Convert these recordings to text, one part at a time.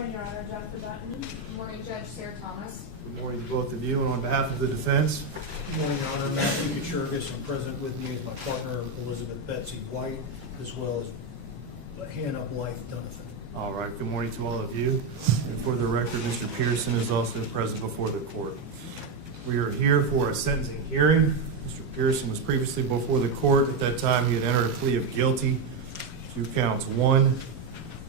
morning, Your Honor. Jennifer Dutton. Good morning, Judge Sarah Thomas. Good morning to both of you, and on behalf of the defense. Good morning, Your Honor. Matthew Kuchurgis, and present with me is my partner, Elizabeth Betsy White, as well as Hannah Blythe Donovan. All right, good morning to all of you. And for the record, Mr. Pearson is also present before the court. We are here for a sentencing hearing. Mr. Pearson was previously before the court. At that time, he had entered a plea of guilty to counts 1,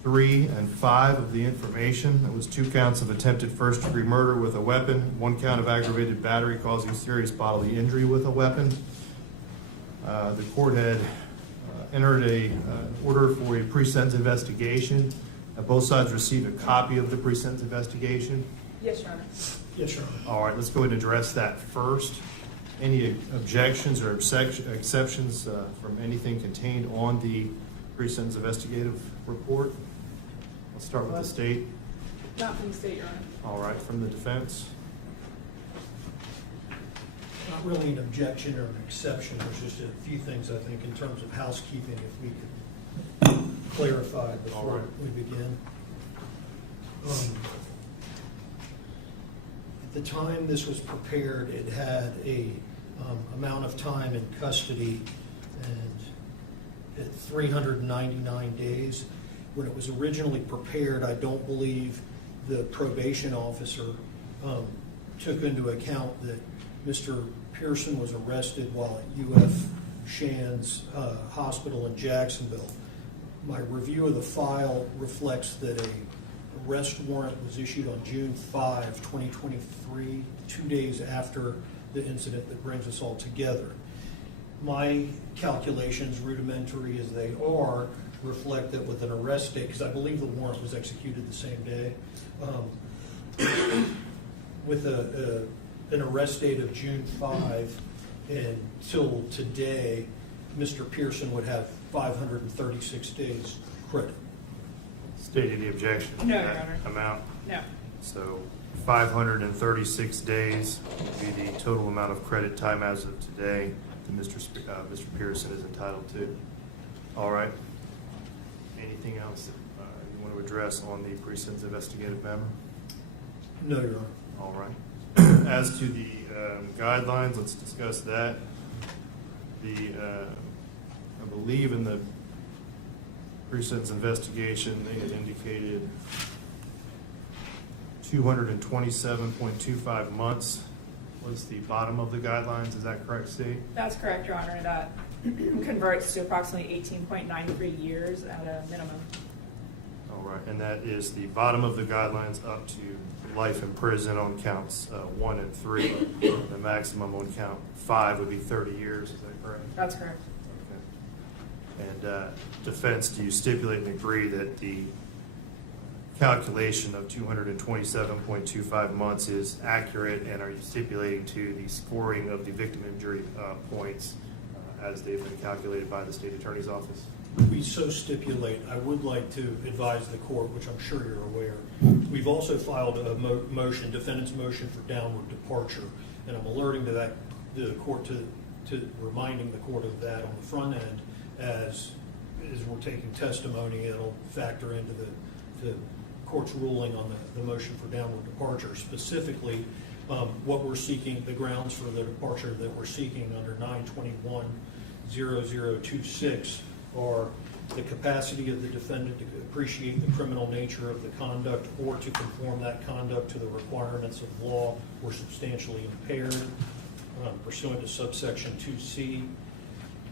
3, and 5 of the information. That was 2 counts of attempted first-degree murder with a weapon, 1 count of aggravated battery causing serious bodily injury with a weapon. The court had entered a order for a pre-sentence investigation. Both sides received a copy of the pre-sentence investigation. Yes, Your Honor. Yes, Your Honor. All right, let's go ahead and address that first. Any objections or exceptions from anything contained on the pre-sentence investigative report? Let's start with the state. Not from the state, Your Honor. All right, from the defense. Not really an objection or an exception. There's just a few things, I think, in terms of housekeeping, if we could clarify before we begin. At the time this was prepared, it had a amount of time in custody and at 399 days. When it was originally prepared, I don't believe the probation officer took into account that Mr. Pearson was arrested while at UF Shands Hospital in Jacksonville. My review of the file reflects that a arrest warrant was issued on June 5, 2023, 2 days after the incident that brings us all together. My calculations, rudimentary as they are, reflect that with an arrest date, because I believe the warrant was executed the same day, with an arrest date of June 5 until today, Mr. Pearson would have 536 days credit. Stated the objection to No, Your that Honor. amount. No. So 536 days would be the total amount of credit time as of today that Mr. Pearson is entitled to. All right. Anything else that you want to address on the pre-sentence investigative memo? No, Your Honor. All right. As to the guidelines, let's discuss that. I believe in the pre-sentence investigation, they had indicated 227.25 months was the bottom of the guidelines. Is that correct, Steve? That's correct, Your Honor. That converts to approximately 18.93 years at a minimum. All right. And that is the bottom of the guidelines up to life in prison on counts 1 and 3. The maximum on count 5 would be 30 years. Is that correct? That's correct. Okay. And defense, do you stipulate and agree that the calculation of 227.25 months is accurate, and are you stipulating to the scoring of the victim injury points as they've been calculated by the state attorney's office? We so stipulate. I would like to advise the court, which I'm sure you're aware, we've also filed a motion, defendant's motion for downward departure, and I'm alerting to that the court to reminding the court of that on the front end as we're taking testimony. It'll factor into the court's ruling on the motion for downward departure. Specifically, what we're seeking, the grounds for the departure that we're seeking under 921-0026 are the capacity of the defendant to appreciate the criminal nature of the conduct or to conform that conduct to the requirements of law or substantially impaired pursuant to subsection 2C.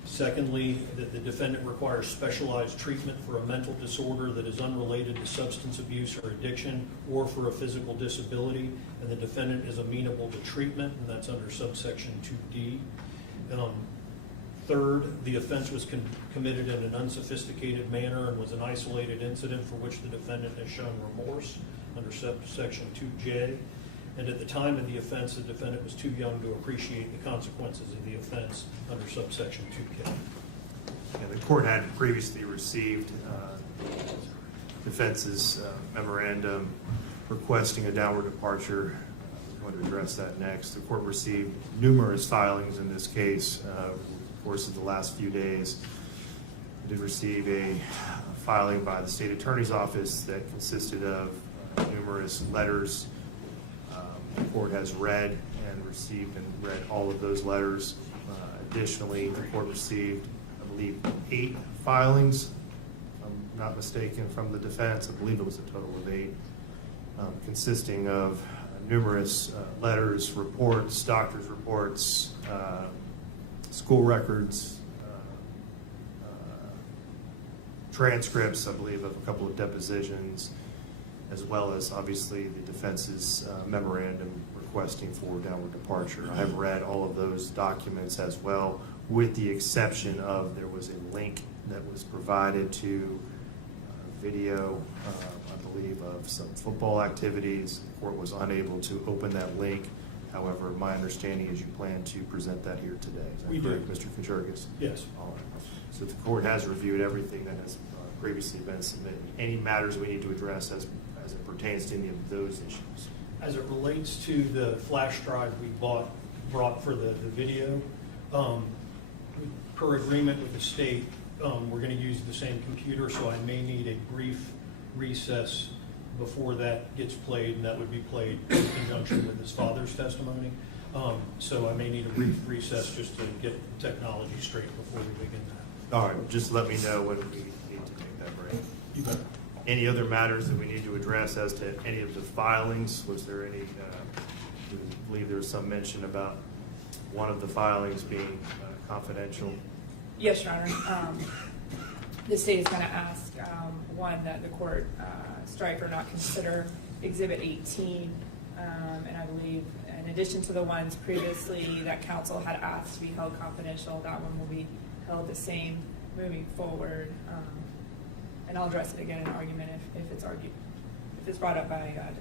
Secondly, that the defendant requires specialized treatment for a mental disorder that is unrelated to substance abuse or addiction or for a physical disability, and the defendant is amenable to treatment, and that's under subsection 2D. Third, the offense was committed in an unsophisticated manner and was an isolated incident for which the defendant has shown remorse under subsection 2J. And at the time of the offense, the defendant was too young to appreciate the consequences of the offense under subsection 2K. And the court had previously received defense's memorandum requesting a downward departure. I'm going to address that next. The court received numerous filings in this case over the course of the last few days. We did receive a filing by the state attorney's office that consisted of numerous letters. The court has read and received and read all of those letters. Additionally, the court received, I believe, 8 filings, if I'm not mistaken, from the defense. I believe it was a total of 8, consisting of numerous letters, reports, doctor's reports, school records, transcripts, I believe, of a couple of depositions, as well as obviously the defense's memorandum requesting for downward departure. I have read all of those documents as well, with the exception of there was a link that was provided to video, I believe, of some football activities. The court was unable to open that link. However, my understanding is you plan to present that here today. Is that correct, Mr. Kuchergis? Yes. All right. So the court has reviewed everything that has previously been submitted. Any matters we need to address as it pertains to any of those issues? As it relates to the flash drive we brought for the video, per agreement with the state, we're going to use the same computer, so I may need a brief recess before that gets played, and that would be played in conjunction with his father's testimony. So I may need a brief recess just to get technology straight before we begin that. All right, just let me know when we need to take that break. You bet. Any other matters that we need to address as to any of the filings? Was there any, I believe there was some mention about one of the filings being confidential? Yes, Your Honor. The state is going to ask, one, that the court strike or not consider Exhibit 18, and I believe in addition to the ones previously that counsel had asked to be held confidential, that one will be held the same moving forward. And I'll address it again in argument if it's argued, if it's brought up by defense.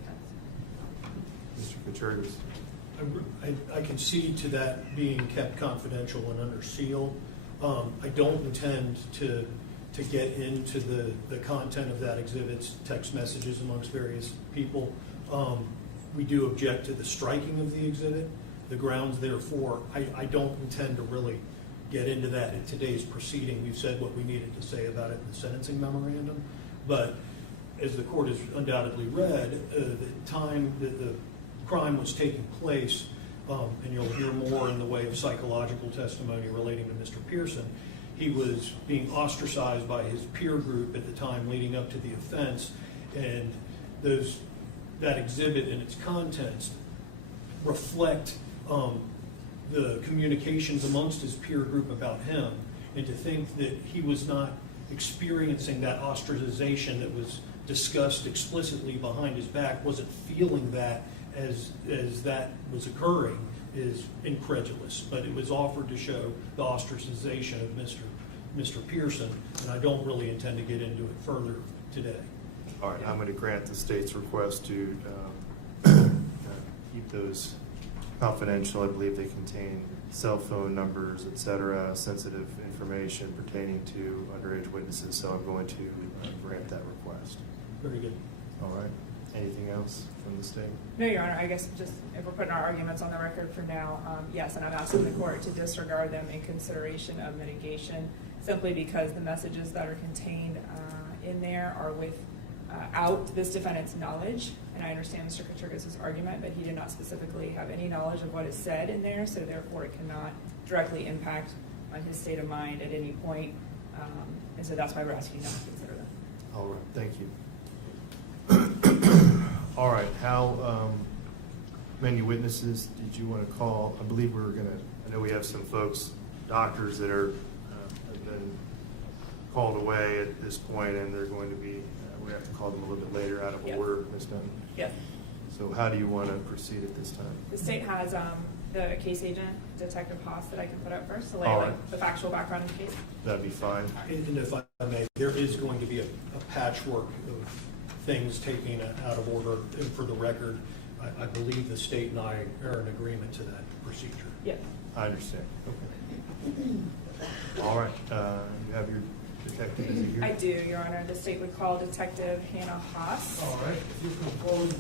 Mr. Kuchergis? I concede to that being kept confidential and under seal. I don't intend to get into the content of that exhibit's text messages amongst various people. We do object to the striking of the exhibit. The grounds therefore, I don't intend to really get into that in today's proceeding. We've said what we needed to say about it in the sentencing memorandum. But as the court has undoubtedly read, the time that the crime was taking place, and you'll hear more in the way of psychological testimony relating to Mr. Pearson, he was being ostracized by his peer group at the time leading up to the offense, and that exhibit and its contents reflect the communications amongst his peer group about him, and to think that he was not experiencing that ostracization that was discussed explicitly behind his back, wasn't feeling that as that was occurring, is incredulous. But it was offered to show the ostracization of Mr. Pearson, and I don't really intend to get into it further today. All right, I'm going to grant the state's request to keep those confidential. I believe they contain cell phone numbers, et cetera, sensitive information pertaining to underage witnesses, so I'm going to grant that request. Very good. All right. Anything else from the state? No, Your Honor, I guess just if we're putting our arguments on the record for now, yes, and I'm asking the court to disregard them in consideration of mitigation, simply because the messages that are contained in there are without this defendant's knowledge. And I understand Mr. Kuchergis' argument, but he did not specifically have any knowledge of what is said in there, so therefore it cannot directly impact on his state of mind at any point. And so that's why we're asking you not to consider them. All right, thank you. All right, how many witnesses did you want to call? I believe I know we have some folks, doctors that have been called away at this point, and they're going to be, we have to call them a little bit later out of order, Ms. Dunn. Yes. So how do you want to proceed at this time? The state has the case agent, Detective Haas, that I can put up first to lay All out right. the factual background of the case. That'd be fine. And if I may, there is going to be a patchwork of things taken out of order. And for the record, I believe the state and I are in agreement to that procedure. Yes. I understand. Okay. All right, you have your detective, is he here? I do, Your Honor. The state would call Detective Hannah Haas. All right. If you come forward.